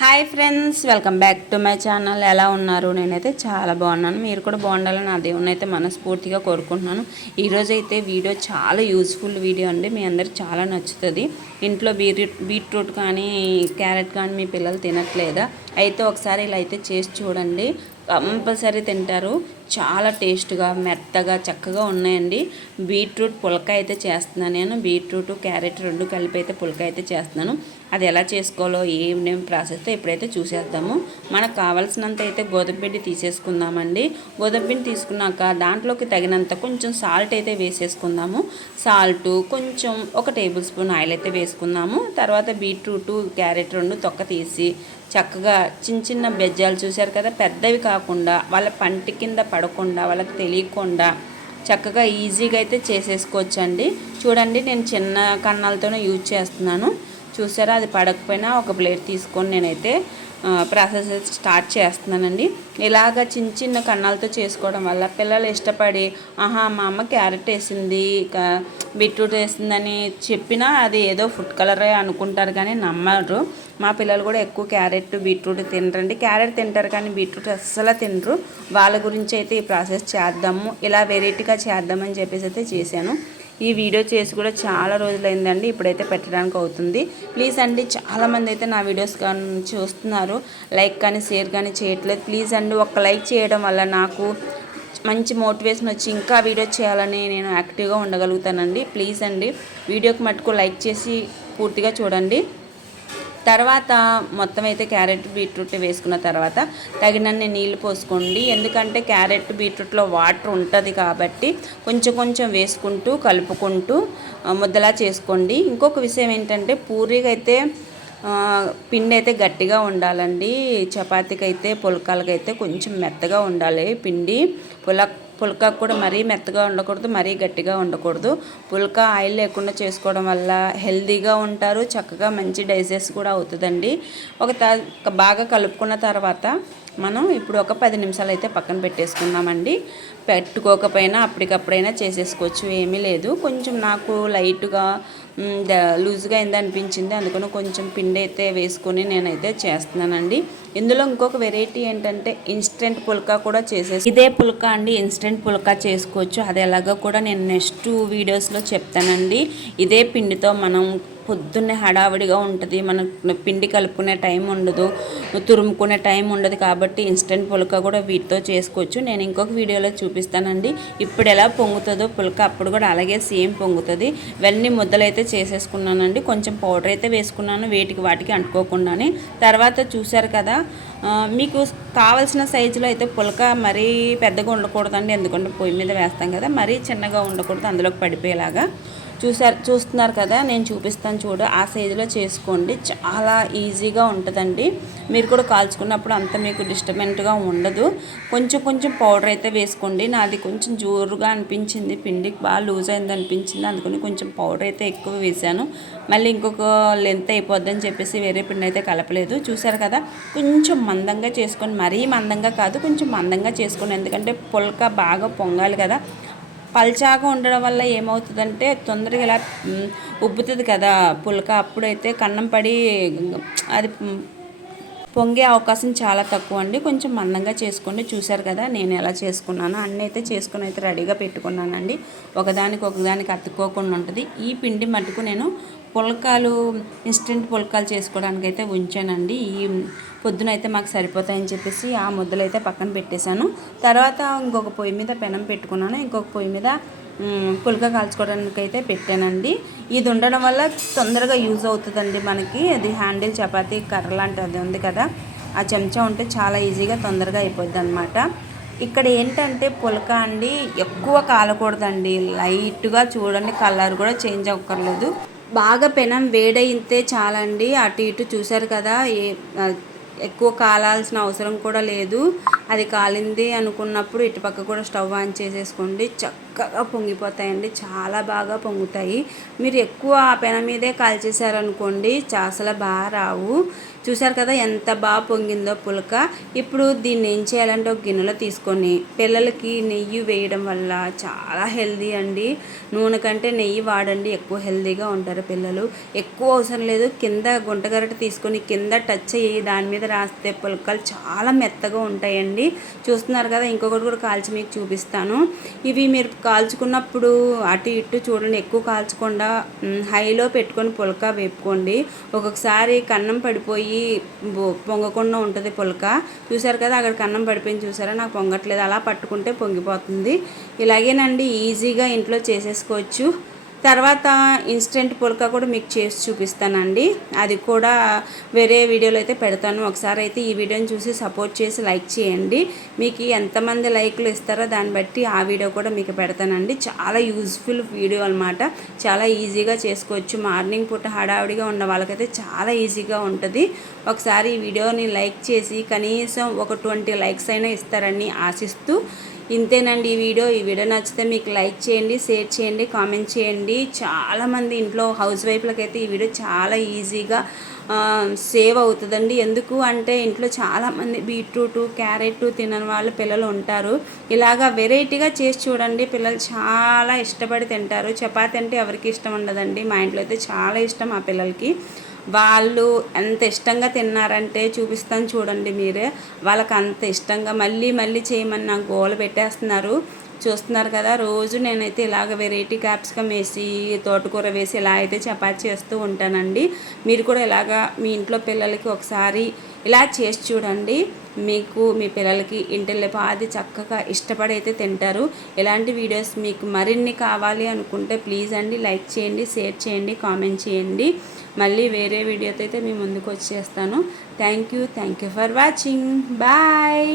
Hi friends welcome back to my channel. ఎలా ఉన్నారు? నేనైతే చాలా బాగున్నాను. మీరు కూడా బాగుండాలని నా దేవుని అయితే మనస్ఫూర్తిగా కోరుకుంటున్నాను. ఈరోజు అయితే వీడియో చాలా యూస్ఫుల్ వీడియో అండి. మీ అందరికి చాలా నచ్చుతుంది. ఇంట్లో బీట్రూట్ బీట్రూట్ కానీ క్యారెట్ కానీ మీ పిల్లలు తినట్లేదా? అయితే ఒకసారి ఇలా అయితే చేసి చూడండి. కంపల్సరీ తింటారు. చాలా టేస్ట్గా మెత్తగా చక్కగా ఉన్నాయండి. బీట్రూట్ పులక అయితే చేస్తున్నాను నేను. బీట్రూట్ క్యారెట్ రెండు కలిపి అయితే పులక అయితే చేస్తున్నాను. అది ఎలా చేసుకోవాలో ఏమేమి ప్రాసెస్తో ఇప్పుడైతే చూసేద్దాము మనకు కావాల్సినంత అయితే గోధుమపిండి తీసేసుకుందామండి. గోధుమపిండి తీసుకున్నాక దాంట్లోకి తగినంత కొంచెం సాల్ట్ అయితే వేసేసుకుందాము. సాల్ట్ కొంచెం ఒక టేబుల్ స్పూన్ ఆయిల్ అయితే వేసుకుందాము. తర్వాత బీట్రూట్ క్యారెట్ రెండు తొక్క తీసి చక్కగా చిన్న చిన్న బెజ్జాలు చూశారు కదా పెద్దవి కాకుండా వాళ్ళ పంటి కింద పడకుండా వాళ్ళకి తెలియకుండా చక్కగా ఈజీగా అయితే చేసేసుకోవచ్చండి. చూడండి నేను చిన్న కన్నాలతోనే యూజ్ చేస్తున్నాను. చూసారా అది పడకపోయినా ఒక ప్లేట్ తీసుకొని నేనైతే ప్రాసెస్ స్టార్ట్ చేస్తున్నానండి. ఇలాగ చిన్న చిన్న కన్నాలతో చేసుకోవడం వల్ల పిల్లలు ఇష్టపడి ఆహా మా అమ్మ క్యారెట్ వేసింది బీట్రూట్ వేసిందని చెప్పినా అది ఏదో ఫుడ్ కలరే అనుకుంటారు కానీ నమ్మరు. మా పిల్లలు కూడా ఎక్కువ క్యారెట్ బీట్రూట్ తినరండి. క్యారెట్ తింటారు కానీ బీట్రూట్ అస్సలు తినరు. వాళ్ళ గురించి అయితే ఈ ప్రాసెస్ చేద్దాము. ఇలా వెరైటీగా చేద్దామని చెప్పేసి అయితే చేశాను. ఈ వీడియో చేసి కూడా చాలా రోజులైందండి ఇప్పుడైతే పెట్టడానికి అవుతుంది. ప్లీజ్ అండి చాలామంది అయితే నా వీడియోస్ కానీ చూస్తున్నారు. లైక్ కానీ షేర్ కానీ చేయట్లేదు. ప్లీజ్ అండి ఒక లైక్ చేయడం వల్ల నాకు మంచి మోటివేషన్ వచ్చి ఇంకా వీడియో చేయాలని నేను యాక్టివ్గా ఉండగలుగుతానండి. ప్లీజ్ అండి వీడియోకి మటుకు లైక్ చేసి పూర్తిగా చూడండి. తర్వాత మొత్తం అయితే క్యారెట్ బీట్రూట్ వేసుకున్న తర్వాత తగినన్ని నీళ్ళు పోసుకోండి. ఎందుకంటే క్యారెట్ బీట్రూట్లో వాటర్ ఉంటుంది కాబట్టి కొంచెం కొంచెం వేసుకుంటూ కలుపుకుంటూ ముద్దలా చేసుకోండి. ఇంకొక విషయం ఏంటంటే పూరీగా అయితే పిండి అయితే గట్టిగా ఉండాలండి. చపాతీకి అయితే పుల్కాలకైతే కొంచెం మెత్తగా ఉండాలి. పిండి పుల పుల్కా కూడా మరీ మెత్తగా ఉండకూడదు మరీ గట్టిగా ఉండకూడదు. పుల్కా ఆయిల్ లేకుండా చేసుకోవడం వల్ల హెల్దీగా ఉంటారు చక్కగా మంచి డైజెస్ట్ కూడా అవుతుందండి. ఒక బాగా కలుపుకున్న తర్వాత మనం ఇప్పుడు ఒక పది నిమిషాలు అయితే పక్కన పెట్టేసుకున్నామండి పెట్టుకోకపోయినా అప్పటికప్పుడైనా చేసేసుకోవచ్చు ఏమీ లేదు. కొంచెం నాకు లైట్గా లూజ్గా అయింది అనిపించింది అందుకని కొంచెం పిండి అయితే వేసుకొని నేనైతే చేస్తున్నానండి. ఇందులో ఇంకొక వెరైటీ ఏంటంటే ఇన్స్టెంట్ పుల్కా కూడా చేసేసి ఇదే పుల్కా అండి ఇన్స్టెంట్ పుల్కా చేసుకోవచ్చు. అది ఎలాగో కూడా నేను నెక్స్ట్ వీడియోస్లో చెప్తానండి. ఇదే పిండితో మనం పొద్దున్నే హడావిడిగా ఉంటుంది. మన పిండి కలుపుకునే టైం ఉండదు తురుముకునే టైం ఉండదు కాబట్టి ఇన్స్టెంట్ పులక కూడా వీటితో చేసుకోవచ్చు. నేను ఇంకొక వీడియోలో చూపిస్తానండి. ఇప్పుడు ఎలా పొంగుతుందో పులక అప్పుడు కూడా అలాగే సేమ్ పొంగుతుంది. ఇవన్నీ ముద్దలైతే చేసేసుకున్నానండి. కొంచెం పౌడర్ అయితే వేసుకున్నాను వేటికి వాటికి అంటుకోకుండానే. తర్వాత చూశారు కదా మీకు కావలసిన సైజులో అయితే పులక మరీ పెద్దగా ఉండకూడదండి. ఎందుకంటే పొయ్యి మీద వేస్తాం కదా మరీ చిన్నగా ఉండకూడదు అందులోకి పడిపోయేలాగా. చూసారు చూస్తున్నారు కదా నేను చూపిస్తాను చూడు ఆ సైజులో చేసుకోండి. చాలా ఈజీగా ఉంటుందండి. మీరు కూడా కాల్చుకున్నప్పుడు అంత మీకు డిస్టర్బెంట్గా ఉండదు. కొంచెం కొంచెం పౌడర్ అయితే వేసుకోండి. నాది కొంచెం జోరుగా అనిపించింది. పిండికి బాగా లూజ్ అయింది అనిపించింది. అందుకని కొంచెం పౌడర్ అయితే ఎక్కువ వేసాను మళ్ళీ ఇంకొక లెంత్ అయిపోద్దని చెప్పేసి వేరే పిండి అయితే కలపలేదు. చూసారు కదా కొంచెం మందంగా చేసుకొని మరీ మందంగా కాదు కొంచెం మందంగా చేసుకోండి ఎందుకంటే పుల్క బాగా పొంగాలి కదా పల్చాగా ఉండడం వల్ల ఏమవుతుందంటే తొందరగా ఇలా ఉబ్బుతుంది కదా పులక. అప్పుడైతే కన్నం పడి అది పొంగే అవకాశం చాలా తక్కువ అండి. కొంచెం మందంగా చేసుకోండి చూశారు కదా నేను ఎలా చేసుకున్నాను అన్నీ అయితే చేసుకుని అయితే రెడీగా పెట్టుకున్నానండి. ఒకదానికి ఒకదానికి అతుక్కోకుండా ఉంటుంది. ఈ పిండి మటుకు నేను పుల్కాలు ఇన్స్టెంట్ పుల్కాలు చేసుకోవడానికి అయితే ఉంచానండి. ఈ పొద్దున అయితే మాకు సరిపోతాయని చెప్పేసి ఆ ముద్దలు అయితే పక్కన పెట్టేశాను. తర్వాత ఇంకొక పొయ్యి మీద పెనం పెట్టుకున్నాను. ఇంకొక పొయ్యి మీద పుల్క కాల్చుకోవడానికి అయితే పెట్టానండి. ఇది ఉండడం వల్ల తొందరగా యూజ్ అవుతుందండి మనకి. అది హ్యాండిల్ చపాతీ కర్ర లాంటిది అది ఉంది కదా ఆ చెంచా ఉంటే చాలా ఈజీగా తొందరగా అయిపోద్ది అనమాట ఇక్కడ ఏంటంటే పులక అండి ఎక్కువ కాలకూడదండి. లైట్గా చూడండి కలర్ కూడా చేంజ్ అవ్వకర్లేదు బాగా పెనం వేడైతే చాలండి. అటు ఇటు చూసారు కదా ఏ ఎక్కువ కాలాల్సిన అవసరం కూడా లేదు. అది కాలింది అనుకున్నప్పుడు ఇటుపక్క కూడా స్టవ్ ఆన్ చేసేసుకోండి. చక్కగా పొంగిపోతాయండి. చాలా బాగా పొంగుతాయి. మీరు ఎక్కువ ఆ పెన మీదే కాల్చేసారనుకోండి అసలు బాగా రావు. చూసారు కదా ఎంత బాగా పొంగిందో పులక. ఇప్పుడు దీన్ని ఏం చేయాలంటే ఒక గిన్నెలో తీసుకొని పిల్లలకి నెయ్యి వేయడం వల్ల చాలా హెల్దీ అండి. నూనె కంటే నెయ్యి వాడండి. ఎక్కువ హెల్దీగా ఉంటారు పిల్లలు. ఎక్కువ అవసరం లేదు. కింద గుంటగరట తీసుకొని కింద టచ్ అయ్యి దాని మీద రాస్తే పులకలు చాలా మెత్తగా ఉంటాయండి. చూస్తున్నారు కదా ఇంకొకటి కూడా కాల్చి మీకు చూపిస్తాను. ఇవి మీరు కాల్చుకున్నప్పుడు అటు ఇటు చూడండి ఎక్కువ కాల్చకుండా హైలో పెట్టుకొని పులక వేపుకోండి. ఒక్కొక్కసారి కన్నం పడిపోయి పొంగకుండా ఉంటుంది పులక. చూసారు కదా అక్కడ కన్నం పడిపోయింది చూసారా? నాకు పొంగట్లేదు. అలా పట్టుకుంటే పొంగిపోతుంది. ఇలాగేనండి ఈజీగా ఇంట్లో చేసేసుకోవచ్చు. తర్వాత ఇన్స్టెంట్ పుల్కా కూడా మీకు చేసి చూపిస్తానండి. అది కూడా వేరే వీడియోలో అయితే పెడతాను. ఒకసారి అయితే ఈ వీడియోని చూసి సపోర్ట్ చేసి లైక్ చేయండి. మీకు ఎంతమంది లైక్లు ఇస్తారో దాన్ని బట్టి ఆ వీడియో కూడా మీకు పెడతానండి. చాలా యూజ్ఫుల్ వీడియో అనమాట చాలా ఈజీగా చేసుకోవచ్చు. మార్నింగ్ పూట హడావిడిగా ఉన్న వాళ్ళకైతే చాలా ఈజీగా ఉంటుంది. ఒకసారి ఈ వీడియోని లైక్ చేసి కనీసం ఒక ట్వంటీ లైక్స్ అయినా ఇస్తారని ఆశిస్తూ ఇంతేనండి ఈ వీడియో. ఈ వీడియో నచ్చితే మీకు లైక్ చేయండి షేర్ చేయండి కామెంట్ చేయండి. చాలామంది ఇంట్లో హౌస్ వైఫ్లకి అయితే ఈ వీడియో చాలా ఈజీగా సేవ్ అవుతుందండి. ఎందుకు అంటే ఇంట్లో చాలామంది బీట్రూట్ క్యారెట్ తినని వాళ్ళు పిల్లలు ఉంటారు. ఇలాగా వెరైటీగా చేసి చూడండి. పిల్లలు చాలా ఇష్టపడి తింటారు. చపాతి అంటే ఎవరికి ఇష్టం ఉండదండి. మా ఇంట్లో అయితే చాలా ఇష్టం ఆ పిల్లలకి. వాళ్ళు ఎంత ఇష్టంగా తిన్నారంటే చూపిస్తాను చూడండి మీరే. వాళ్ళకి అంత ఇష్టంగా మళ్ళీ మళ్ళీ చేయమని నాకు గోల పెట్టేస్తున్నారు. చూస్తున్నారు కదా రోజు నేనైతే ఇలాగ వెరైటీ క్యాప్సికమ్ వేసి తోటకూర వేసి ఇలా అయితే చపాతి చేస్తూ ఉంటానండి. మీరు కూడా ఇలాగా మీ ఇంట్లో పిల్లలకి ఒకసారి ఇలా చేసి చూడండి. మీకు మీ పిల్లలకి ఇంటిల్లిపాది చక్కగా ఇష్టపడైతే తింటారు. ఇలాంటి వీడియోస్ మీకు మరిన్ని కావాలి అనుకుంటే ప్లీజ్ అండి లైక్ చేయండి షేర్ చేయండి కామెంట్ చేయండి. మళ్ళీ వేరే వీడియోతో అయితే మీ ముందుకు వచ్చేస్తాను. Thank you thank you for watching. Bye.